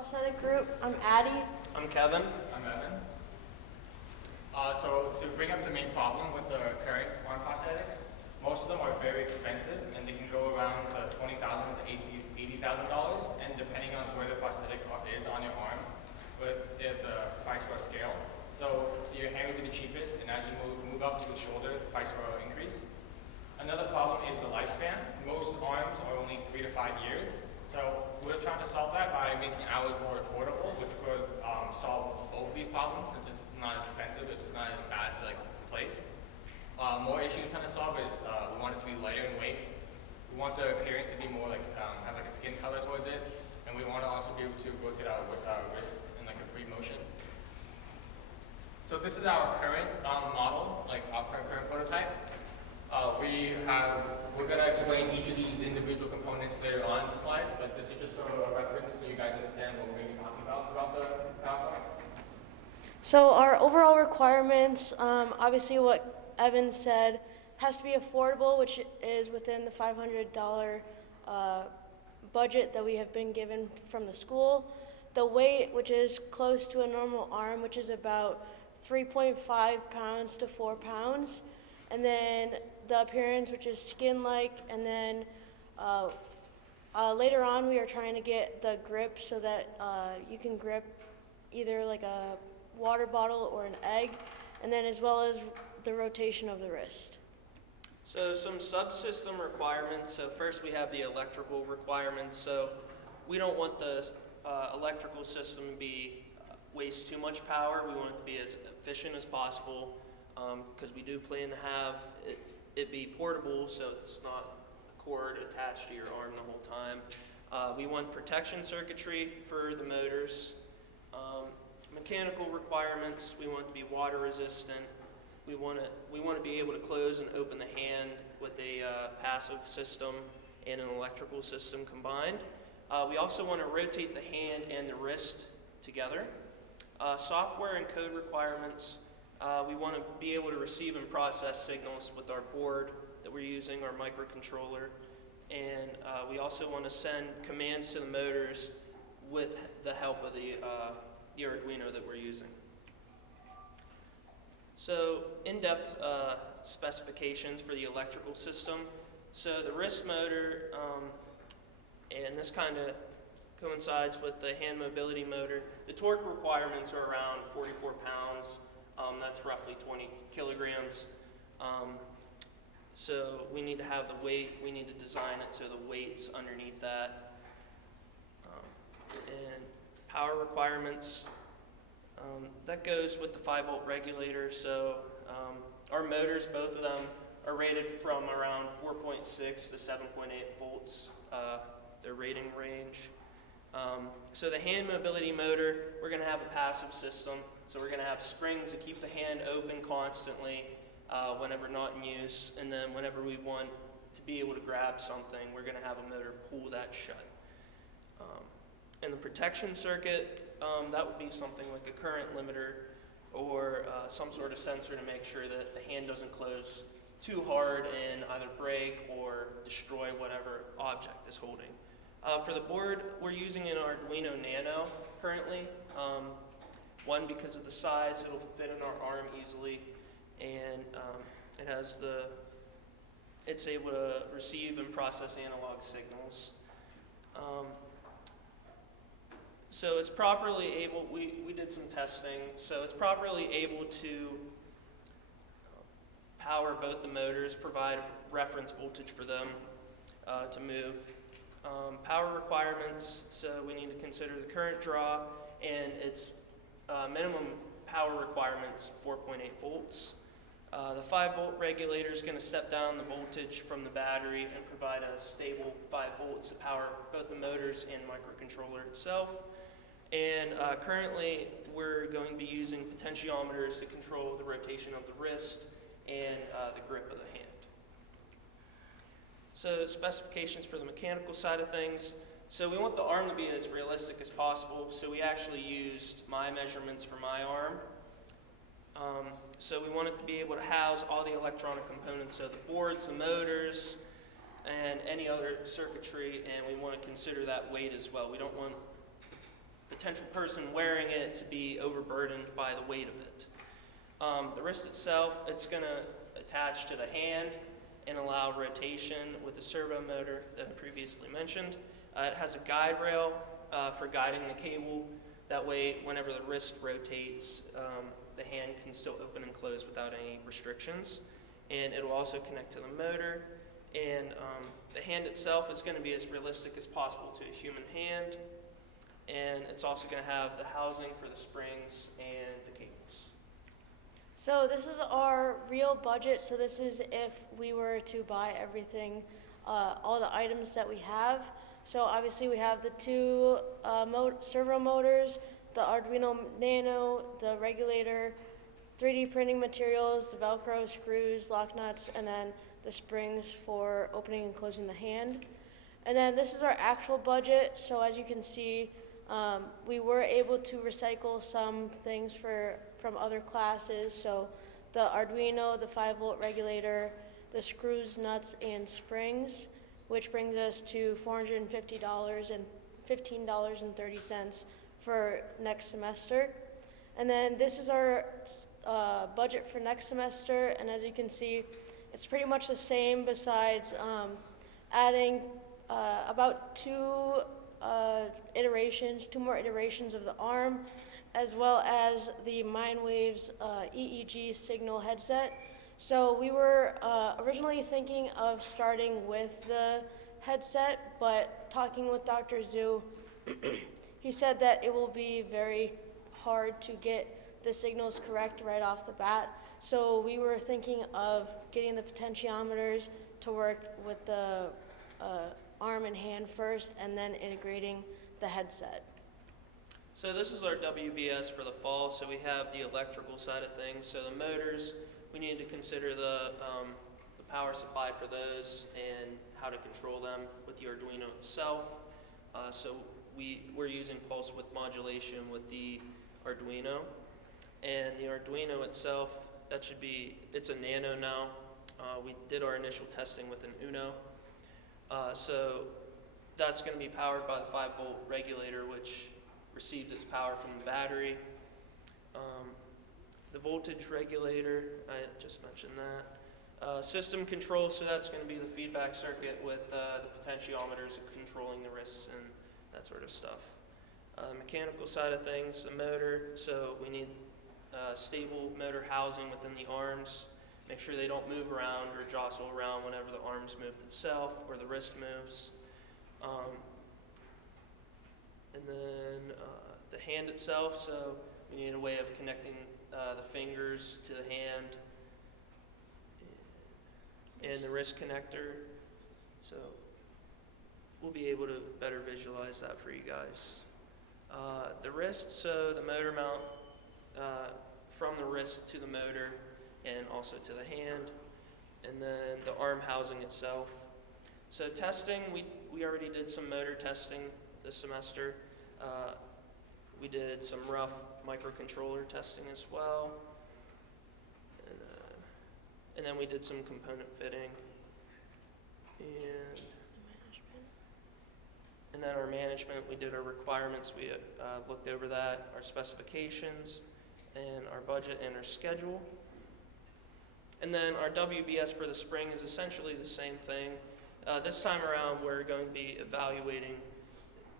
Prosthetic group. I'm Addie. I'm Kevin. I'm Evan. So to bring up the main problem with the current arm prosthetics, most of them are very expensive and they can go around to $20,000 to $80,000, and depending on where the prosthetic is on your arm, with the price will scale. So your hand will be the cheapest, and as you move up to the shoulder, the price will increase. Another problem is the lifespan. Most arms are only 3 to 5 years. So we're trying to solve that by making ours more affordable, which could solve both these problems since it's not as expensive, it's not as bad to replace. More issues trying to solve is we want it to be lighter in weight. We want the appearance to be more have a skin color towards it, and we want to also be able to rotate our wrist in a free motion. So this is our current model, our current prototype. We're going to explain each of these individual components later on in the slide, but this is just a reference so you guys understand what we're going to be talking about throughout the PowerPoint. So our overall requirements, obviously what Evan said, has to be affordable, which is within the $500 budget that we have been given from the school. The weight, which is close to a normal arm, which is about 3.5 pounds to 4 pounds. And then the appearance, which is skin-like, and then later on we are trying to get the grip so that you can grip either like a water bottle or an egg, and then as well as the rotation of the wrist. So some subsystem requirements. So first we have the electrical requirements. So we don't want the electrical system to be waste too much power. We want it to be as efficient as possible because we do plan to have it be portable, so it's not a cord attached to your arm the whole time. We want protection circuitry for the motors. Mechanical requirements, we want it to be water resistant. We want to be able to close and open the hand with a passive system and an electrical system combined. We also want to rotate the hand and the wrist together. Software and code requirements, we want to be able to receive and process signals with our board that we're using, our microcontroller. And we also want to send commands to the motors with the help of the Arduino that we're using. So in-depth specifications for the electrical system. So the wrist motor, and this kind of coincides with the hand mobility motor. The torque requirements are around 44 pounds. That's roughly 20 kilograms. So we need to have the weight. We need to design it so the weight's underneath that. And power requirements, that goes with the 5-volt regulator. So our motors, both of them, are rated from around 4.6 to 7.8 volts, their rating range. So the hand mobility motor, we're going to have a passive system. So we're going to have springs that keep the hand open constantly whenever not in use. And then whenever we want to be able to grab something, we're going to have a motor pull that shut. And the protection circuit, that would be something like a current limiter or some sort of sensor to make sure that the hand doesn't close too hard and either break or destroy whatever object is holding. For the board, we're using an Arduino Nano currently. One, because of the size, it'll fit in our arm easily, and it's able to receive and process analog signals. So it's properly able, we did some testing, so it's properly able to power both the motors, provide reference voltage for them to move. Power requirements, so we need to consider the current draw and its minimum power requirements, 4.8 volts. The 5-volt regulator is going to step down the voltage from the battery and provide a stable 5 volts to power both the motors and microcontroller itself. And currently, we're going to be using potentiometers to control the rotation of the wrist and the grip of the hand. So specifications for the mechanical side of things. So we want the arm to be as realistic as possible, so we actually used my measurements for my arm. So we want it to be able to house all the electronic components, so the boards, the motors, and any other circuitry, and we want to consider that weight as well. We don't want the potential person wearing it to be overburdened by the weight of it. The wrist itself, it's going to attach to the hand and allow rotation with the servo motor that I previously mentioned. It has a guide rail for guiding the cable. That way, whenever the wrist rotates, the hand can still open and close without any restrictions. And it will also connect to the motor. And the hand itself is going to be as realistic as possible to a human hand. And it's also going to have the housing for the springs and the cables. So this is our real budget. So this is if we were to buy everything, all the items that we have. So obviously we have the two servo motors, the Arduino Nano, the regulator, 3D printing materials, the Velcro screws, lock nuts, and then the springs for opening and closing the hand. And then this is our actual budget. So as you can see, we were able to recycle some things from other classes. So the Arduino, the 5-volt regulator, the screws, nuts, and springs, which brings us to $450 and $15.30 for next semester. And then this is our budget for next semester, and as you can see, it's pretty much the same besides adding about two more iterations of the arm, as well as the MindWaves EEG signal headset. So we were originally thinking of starting with the headset, but talking with Dr. Zhu, he said that it will be very hard to get the signals correct right off the bat. So we were thinking of getting the potentiometers to work with the arm and hand first, and then integrating the headset. So this is our WBS for the fall. So we have the electrical side of things. So the motors, we need to consider the power supply for those and how to control them with the Arduino itself. So we're using pulse width modulation with the Arduino. And the Arduino itself, it's a Nano now. We did our initial testing with an Uno. So that's going to be powered by the 5-volt regulator, which receives its power from the battery. The voltage regulator, I just mentioned that. System control, so that's going to be the feedback circuit with the potentiometers controlling the wrists and that sort of stuff. The mechanical side of things, the motor, so we need stable motor housing within the arms. Make sure they don't move around or jostle around whenever the arms move itself or the wrist moves. And then the hand itself, so we need a way of connecting the fingers to the hand and the wrist connector. So we'll be able to better visualize that for you guys. The wrist, so the motor mount from the wrist to the motor and also to the hand, and then the arm housing itself. So testing, we already did some motor testing this semester. We did some rough microcontroller testing as well, and then we did some component fitting, and then our management, we did our requirements, we looked over that, our specifications, and our budget and our schedule. And then our WBS for the spring is essentially the same thing. This time around, we're going to be evaluating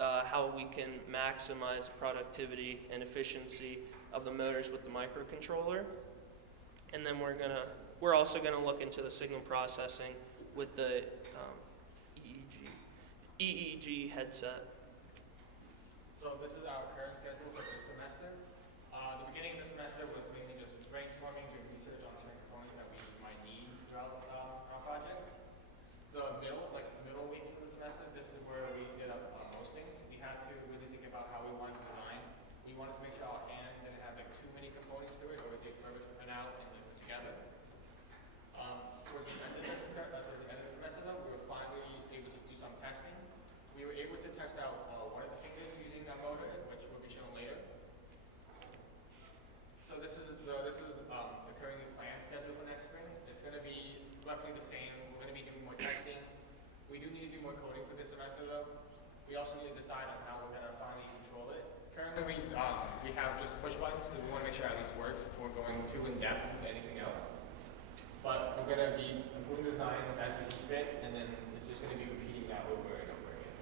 how we can maximize the productivity and efficiency of the motors with the microcontroller. And then we're also gonna look into the signal processing with the EEG headset. So this is our current schedule for this semester. The beginning of the semester was mainly just brainstorming, doing research on certain components that we might need throughout our project. The middle weeks of the semester, this is where we did most things. We had to really think about how we wanted to design. We wanted to make sure our hand didn't have like too many components to it, or it would take forever to print out and put together. Towards the end of the semester, though, we were finally able to do some testing. We were able to test out we have just push buttons because we want to make sure it at least works before going too in depth with anything else. But we're going to be improving designs as we see fit, and then it's just going to be repeating that over and over again.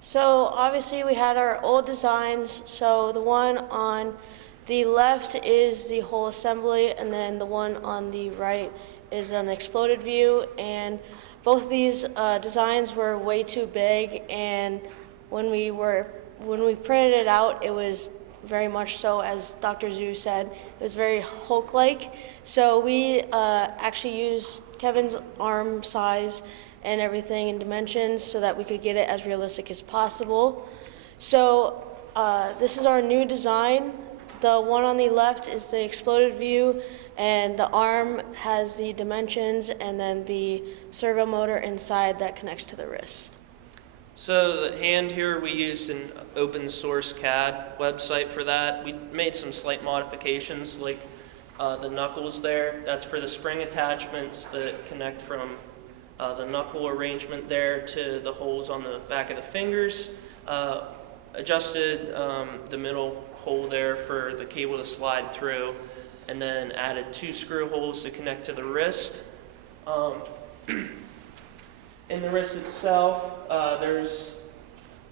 So obviously we had our old designs. So the one on the left is the whole assembly, and then the one on the right is an exploded view. And both of these designs were way too big, and when we printed it out, it was very much so, as Dr. Zhu said, it was very Hulk-like. So we actually used Kevin's arm size and everything in dimensions so that we could get it as realistic as possible. So this is our new design. The one on the left is the exploded view, and the arm has the dimensions and then the servo motor inside that connects to the wrist. So the hand here, we used an open source CAD website for that. We made some slight modifications, like the knuckles there. That's for the spring attachments that connect from the knuckle arrangement there to the holes on the back of the fingers. Adjusted the middle hole there for the cable to slide through, and then added 2 screw holes to connect to the wrist. In the wrist itself, there's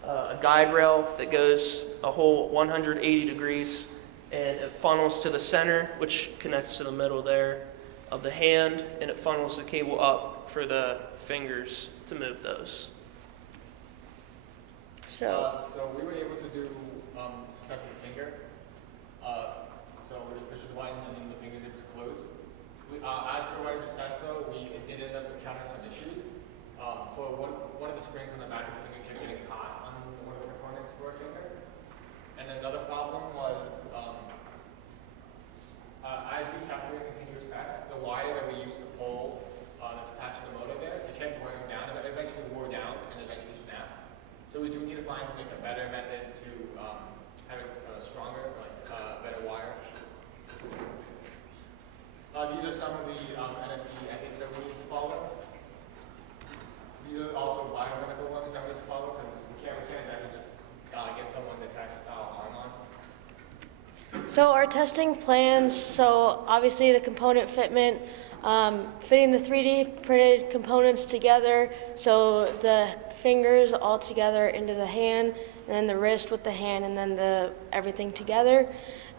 a guide rail that goes a whole 180 degrees, and it funnels to the center, which connects to the middle there of the hand, and it funnels the cable up for the fingers to move those. So So we were able to do success with the finger. So we push the button and then the finger's able to close. As we were running this test though, it did end up encountering some issues. For one of the springs on the back of the finger kept getting caught on one of the components for our finger. And then another problem was, as we kept doing continuous tests, the wire that we used to pull that's attached to the motor there, it kept wearing down, and it eventually wore down and eventually snapped. So we do need to find like a better method to have a stronger, better wire. These are some of the NSP ethics that we need to follow. These are also biomedical ones that we need to follow because we can't then just get someone to test our arm on. So our testing plans, so obviously the component fitment, fitting the 3D printed components together, so the fingers all together into the hand, and then the wrist with the hand, and then everything together.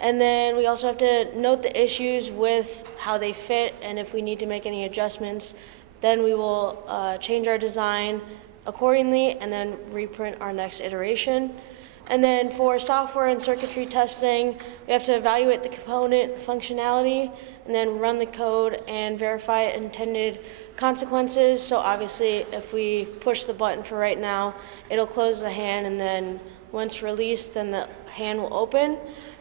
And then we also have to note the issues with how they fit, and if we need to make any adjustments, then we will change our design accordingly and then reprint our next iteration. And then for software and circuitry testing, we have to evaluate the component functionality and then run the code and verify intended consequences. So obviously, if we push the button for right now, it'll close the hand, and then once released, then the hand will open,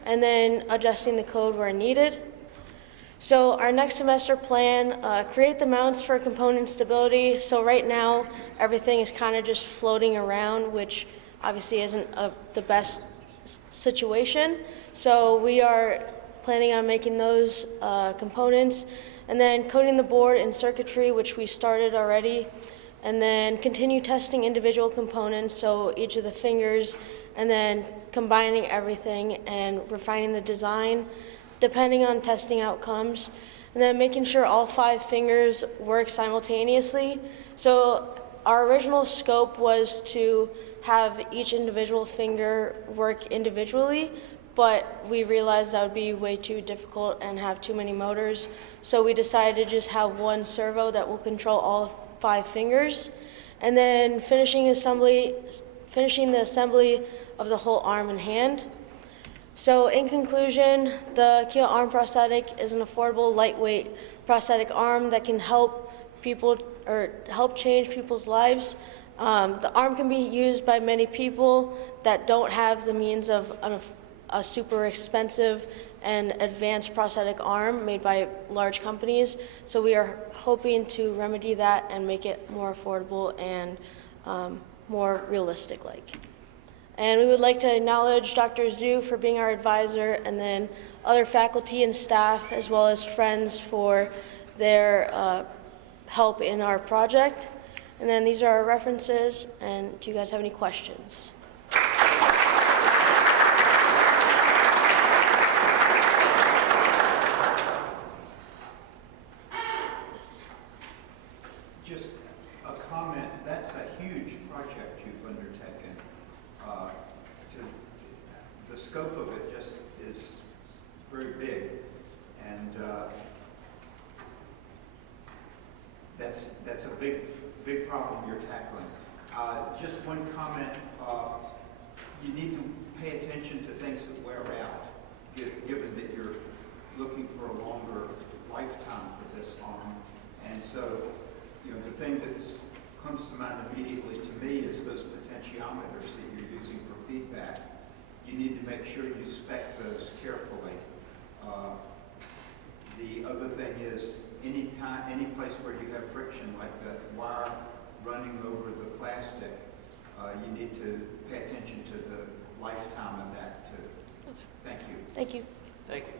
and then adjusting the code where needed. So our next semester plan, create the mounts for component stability. So right now, everything is kind of just floating around, which obviously isn't the best situation. So we are planning on making those components, and then coding the board and circuitry, which we started already, and then continue testing individual components, so each of the fingers, and then combining everything and refining the design depending on testing outcomes, and then making sure all 5 fingers work simultaneously. So our original scope was to have each individual finger work individually, but we realized that would be way too difficult and have too many motors. So we decided to just have one servo that will control all 5 fingers, and then finishing the assembly of the whole arm and hand. So in conclusion, the KEA arm prosthetic is an affordable, lightweight prosthetic arm that can help people or help change people's lives. The arm can be used by many people that don't have the means of a super expensive and advanced prosthetic arm made by large companies. So we are hoping to remedy that and make it more affordable and more realistic-like. And we would like to acknowledge Dr. Zhu for being our advisor, and then other faculty and staff, as well as friends for their help in our project. And then these are our references, and do you guys have any questions? scope of it just is very big, and that's a big problem you're tackling. Just one comment, you need to pay attention to things that wear out, given that you're looking for a longer lifetime for this arm. And so, you know, the thing that comes to mind immediately to me is those potentiometers that you're using for feedback. You need to make sure you spec those carefully. The other thing is, any place where you have friction, like the wire running over the plastic, you need to pay attention to the lifetime of that too. Okay. Thank you. Thank you. Thank you.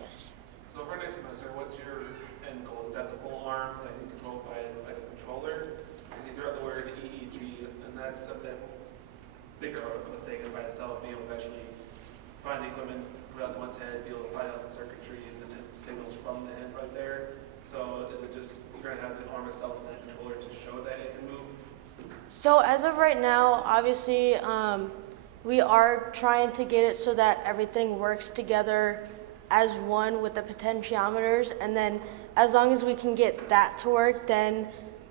Yes. So for next semester, what's your end goal? Is that the full arm that you control by the controller? Because you throw out the word EEG, and that's a bit bigger of a thing by itself, being able to actually find the equipment around one's head, be able to find out the circuitry and the signals from the head right there. So is it just, you're going to have the arm itself and the controller to show that it can move? So as of right now, obviously, we are trying to get it so that everything works together as one with the potentiometers, and then as long as we can get that to work, then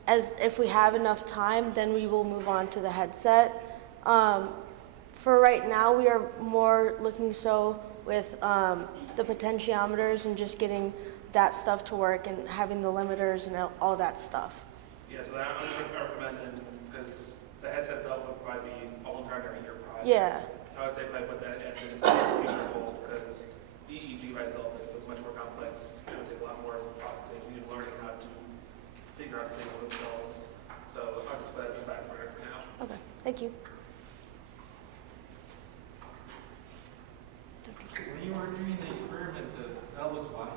as if we have enough time, then we will move on to the headset. For right now, we are more looking so with the potentiometers and just getting that stuff to work and having the limiters and all that stuff. Yeah, so that I'm going to recommend then, because the headset itself would probably be a $1,200 project. Yeah. I would say probably put that as a future goal, because EEG by itself is much more complex. It would take a lot more processing. You need learning how to figure out the signals themselves. So I'll just put that as a back burner for now. Okay, thank you. When you were doing the experiment, that was one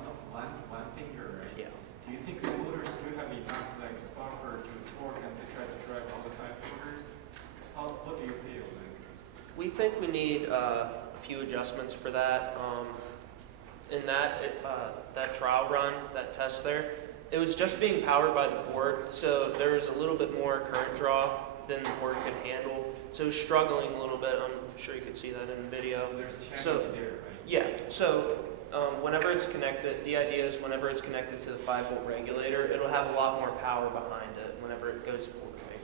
finger, right? Yeah. Do you think the motors do have enough like buffer to torque and to try to drive all the 5 fingers? What do you feel like? We think we need a few adjustments for that. In that trial run, that test there, it was just being powered by the board, so there was a little bit more current draw than the board could handle. So it was struggling a little bit. I'm sure you could see that in the video. There's a challenge So there, right? yeah, so whenever it's connected, the idea is whenever it's connected to the 5-volt regulator, it'll have a lot more power behind it whenever it goes quarter phase.